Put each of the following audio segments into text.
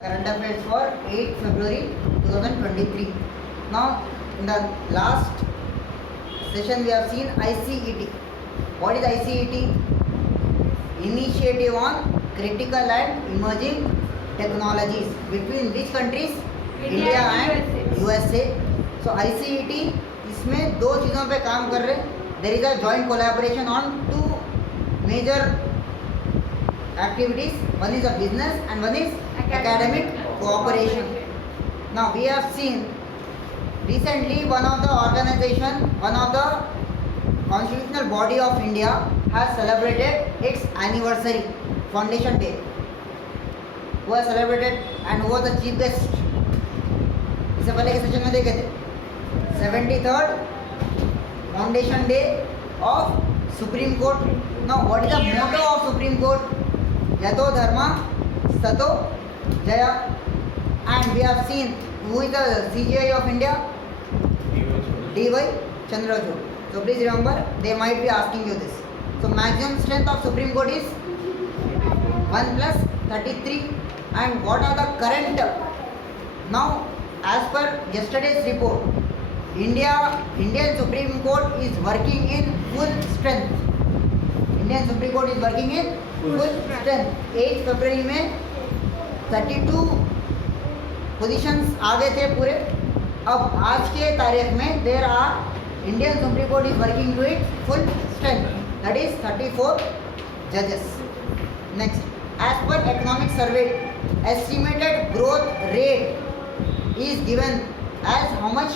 Current affairs for 8 February 2023. Now, in the last session, we have seen ICET. What is ICET? Initiative on Critical and Emerging Technologies between which countries? India and USA. So ICET इसमें दो चीज़ों पे काम कर रहे हैं. There is a joint collaboration on two major activities. One is a business and one is academic cooperation. Now we have seen recently one of the constitutional body of India has celebrated its anniversary, Foundation Day. Who has celebrated and who was the chief guest? इससे पहले के session में देखे थे 73rd Foundation Day of Supreme Court. Now what is the motto of Supreme Court? Yato Dharma Sato Jaya. And we have seen who is the CJI of India? D.Y. Chandrachud. So please remember, they might be asking you this. So maximum strength of Supreme Court is 1 plus 33. And what are the current? Now, as per yesterday's report, Indian Supreme Court is working in full strength. Indian Supreme Court is working in full strength. 8 February में 32 positions आ गए थे पूरे. अब आज के तारीख में there are Indian supreme court is working to it full strength, that is 34 जजेस. Next, as per economic survey estimated growth rate is given as how much?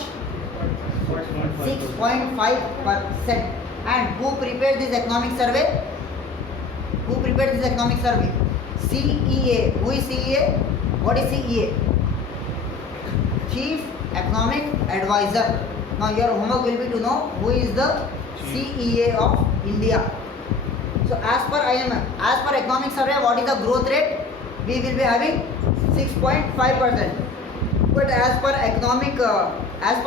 6.5%. And who prepared this economic survey? CEA. Who is CEA? What is CEA? Chief Economic Advisor. Now your homework will be to know who is the CEA of India. So as per IMF, as per economic survey, what is the growth rate? We will be having 6.5%. But as per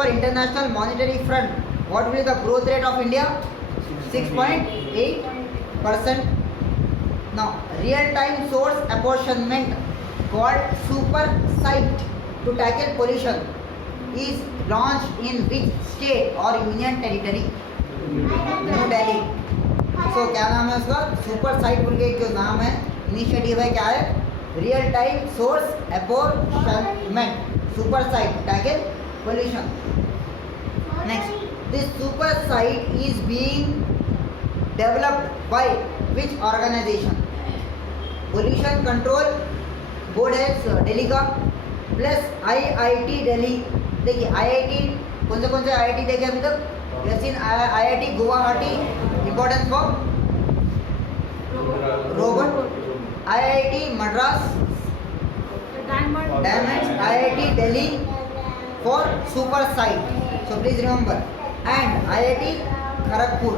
International Monetary Fund, what will be the growth rate of India? 6.8%. Now, real-time source apportionment called SuperSite to tackle pollution is launched in which state or union territory? New Delhi. So क्या नाम है उसका? SuperSite बोल के जो नाम है, initiative है, क्या है? Real-time source apportionment. SuperSite to tackle pollution. Next, this SuperSite is being developed by which organization? Pollution Control Board है दिल्ली का, प्लस IIT दिल्ली. देखिए IIT कौन से IIT देखे अभी तक? We have seen IIT Guwahati, importance for robot. IIT Madras, Diamonds. IIT Delhi for SuperSite. So please remember. And IIT Kharagpur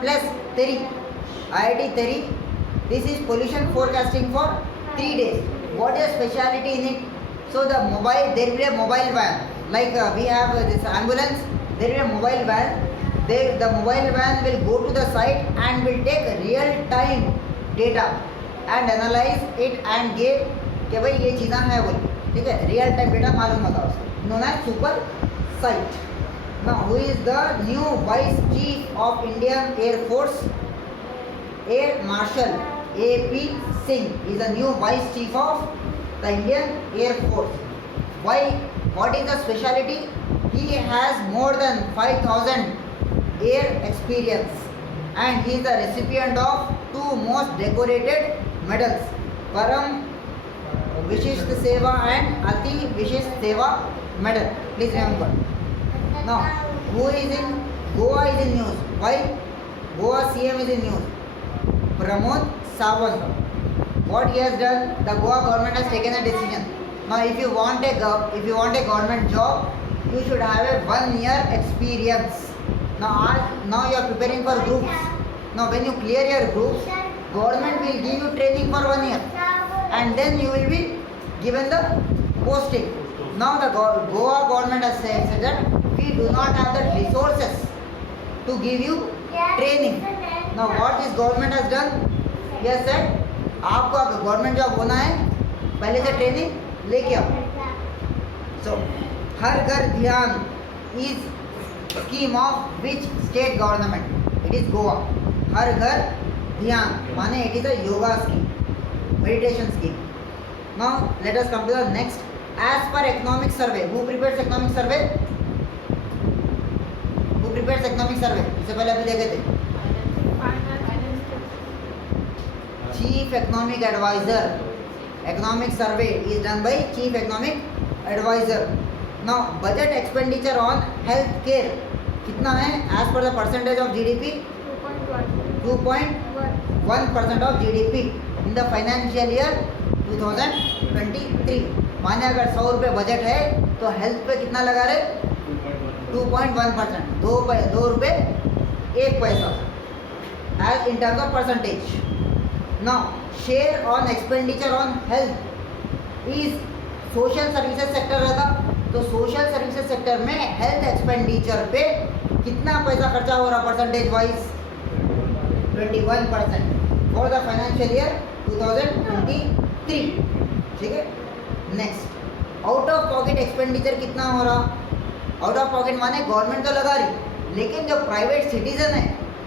plus Teri. IIT Teri. This is pollution forecasting for 3 days. What is speciality in it? So there will be a mobile van. Like we have this ambulance, there will be a mobile van. The mobile van will go to the site and will take real-time data and analyze it and give कि भाई ये चीज़ा है बोली, ठीक है, real time data मालूम होता है उसको, known as SuperSite. Now, who is the new Vice Chief of Indian Air Force? Air Marshal A.P. Singh is the new Vice Chief of the Indian Air Force. Why? What is the speciality? He has more than 5,000 air experience and he is the recipient of 2 most decorated medals, Param Vishisht Seva and Ati Vishisht Seva medal. Please remember. Now, who is in Goa is in news. Why? Goa CM is in news. Pramod Sawant. What he has done? The Goa government has taken a decision. Now, if you want a government job, you should have a 1-year experience. Now you are preparing for groups. Now, when you clear your groups, government will give you training for 1 year, and then you will be given the posting. Now the Goa government has said that we do not have the resources to give you training. Now what this government has done? He has said आपको अगर government job होना है पहले से training लेके आओ. सो Har Ghar Dhyan is scheme of which state government? It is Goa. Har Ghar Dhyan माने it is a yoga scheme, meditation scheme. Now let us come to the next. As per economic survey, who prepares economic survey? Who prepares economic survey? इससे पहले अभी देखे थे. Chief Economic Advisor. Economic survey is done by Chief Economic Advisor. Now budget expenditure on health care कितना है? As per the percentage of GDP, 2.1% of GDP in the financial year 2023. माने अगर 100 रुपये बजट है तो हेल्थ पे कितना लगा रहे? 2.1%. 2 रुपये 1 पैसा as in terms of percentage. Now share on expenditure on health is social services sector रहता, तो social services sector में health expenditure पे कितना पैसा खर्चा हो रहा percentage wise? 21% for the financial year 2023. ठीक है. Next, out of pocket expenditure कितना हो रहा? आउट ऑफ पॉकेट माने गवर्नमेंट तो लगा रही, लेकिन जो प्राइवेट सिटीजन है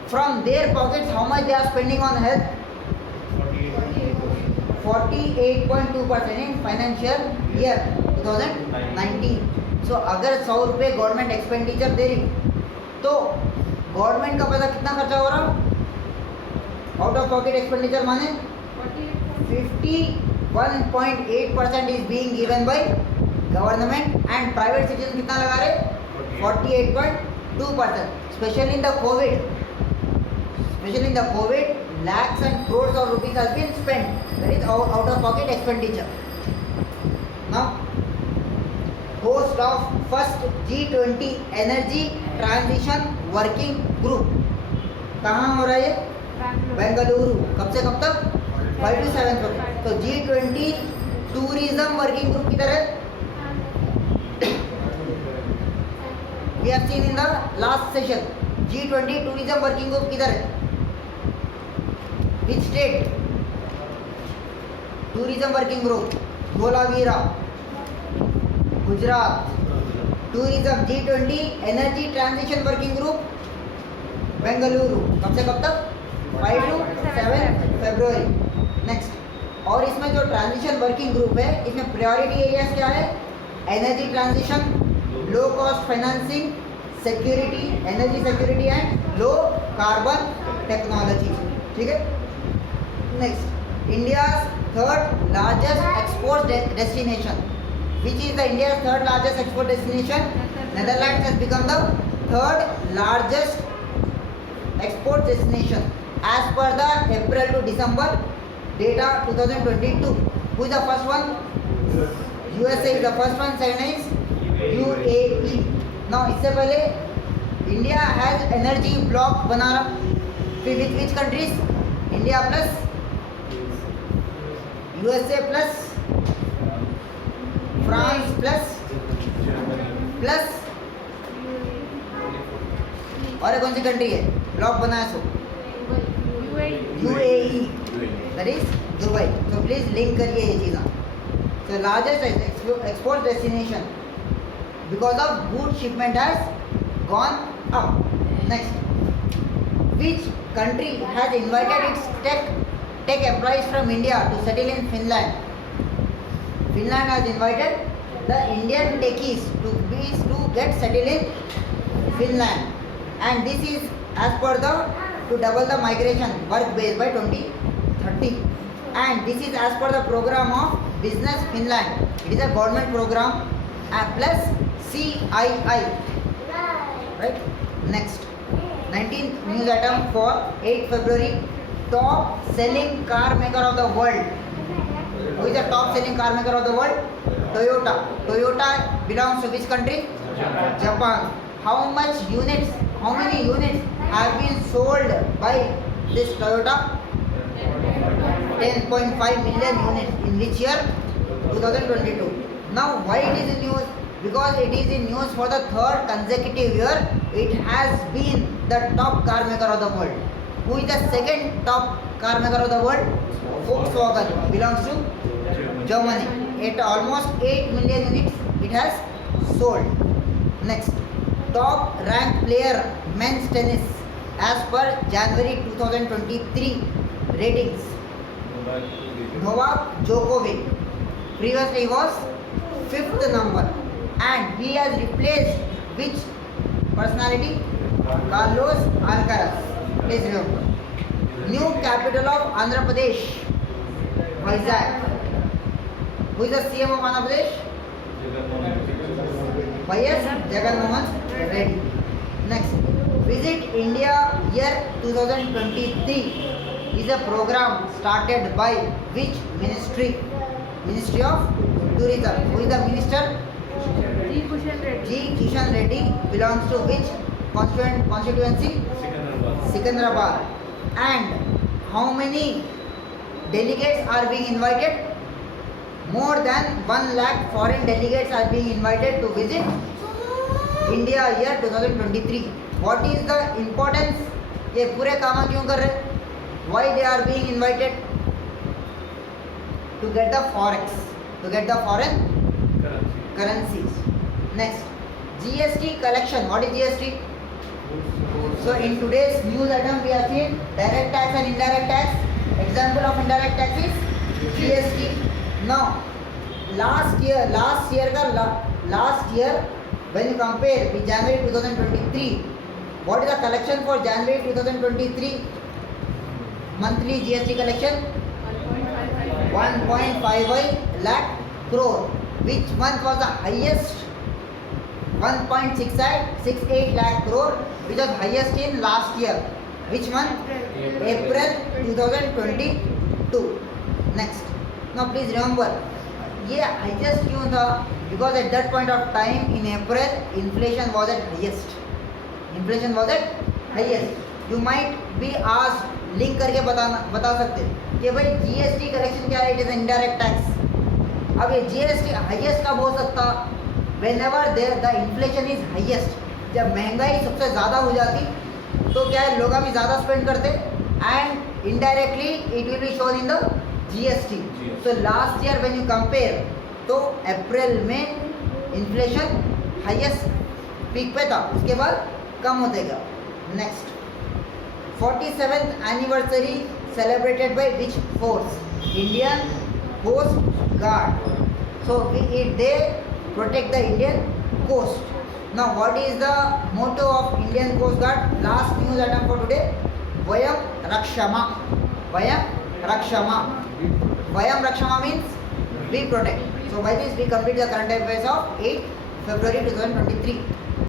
from their pockets how much they are spending on health? 48.2% in financial year 2019. So अगर 100 रुपये गवर्नमेंट एक्सपेंडिचर दे रही तो गवर्नमेंट का पैसा कितना खर्चा हो रहा? आउट ऑफ पॉकेट एक्सपेंडिचर माने 51.8% is being given by government and private citizen कितना लगा रहे? 48.2%. Specially in the Covid lakhs and crores of rupees has been spent. That is out of pocket expenditure. Now host of first G20 energy transition working group कहाँ हो रहा है? बेंगलुरु. कब से कब तक? 5 to 7 तक. तो G20 टूरिज्म वर्किंग ग्रुप किधर है? We have seen in the last session. G20 tourism working group किधर है? Which state? Tourism working group Dholavira, Gujarat. Tourism G20 energy transition working group Bengaluru. कब से कब तक? 5 to 7 फरवरी. नेक्स्ट, और इसमें जो ट्रांजिशन वर्किंग ग्रुप है इसमें प्रायोरिटी एरियाज क्या है? Energy transition, low cost financing, security, energy security and low carbon technology. ठीक है. Next, India's third largest export destination. Which is the India's third largest export destination? Netherlands has become the third largest export destination as per the April to December data 2022. Who is the first one? USA is the first one. Second is UAE. Now इससे पहले India has energy block बना रहा. With which countries? India plus USA plus France plus और कौन सी country है block बनाया? So UAE, that is Dubai. तो please link करिए ये चीज़. So largest export destination because of good shipment has gone up. Next, which country has invited its tech employees from India to settle in Finland? Finland has invited the Indian techies to get settled in Finland, and this is as per the to double the migration work base by 2030, and this is as per the program of Business Finland. It is a government program plus CII, right? Next, 19th news item for 8 February. Top selling car maker of the world. Who is the top selling car maker of the world? Toyota. Toyota belongs to which country? Japan. How many units have been sold by this Toyota? 10.5 million units. In which year? 2022. Now why it is in news? Because it is in news for the third consecutive year. It has been the top car maker of the world. Who is the second top car maker of the world? Volkswagen. Belongs to Germany. At almost 8 million units it has sold. Next, top ranked player men's tennis as per January 2023 ratings. Novak Djokovic. Previously he was 5th number and he has replaced which personality? Carlos Alcaraz. Please remember. New capital of Andhra Pradesh. Vizag. Who is the CM of Andhra Pradesh? YS Jagan Mohan Reddy. Next, Visit India year 2023 is a program started by which ministry? Ministry of Tourism. Who is the minister? G. Kishan Reddy. Belongs to which constituency? Secunderabad. And how many delegates are being invited? More than 1 lakh foreign delegates are being invited to visit India year 2023. What is the importance? ये पूरे काम क्यों कर रहे? Why they are being invited? To get the forex, to get the foreign currencies. Next, GST collection. What is GST? So in today's news item we have seen direct tax and indirect tax. Example of indirect tax is GST. Now, last year when you compare with January 2023, what is the collection for January 2023? Monthly GST collection 1.55 lakh crore. Which month was the highest? 1.68 lakh crore, which was highest in last year. Which month? April 2022. Next. Now please remember, ये highest क्यों था? Because at that point of time in April, inflation was at highest. Inflation was at highest. You might be asked, link करके बता सकते कि भाई GST collection क्या है? It is indirect tax. अब ये GST highest कब हो सकता? Whenever the inflation is highest. जब महंगाई सबसे ज़्यादा हो जाती तो क्या है, लोग अभी ज़्यादा स्पेंड करते and indirectly it will be shown in the GST. So last year when you compare, तो अप्रैल में इन्फ्लेशन हाईएस्ट पीक पे था, उसके बाद कम होते गया. Next, 47th anniversary celebrated by which force? Indian coast guard. So they protect the Indian coast. Now what is the motto of Indian coast guard? Last news item for today, वयम रक्षमा. वयम रक्षमा. Vayam Rakshama means we protect. So by this we complete the current affairs of 8 February 2023.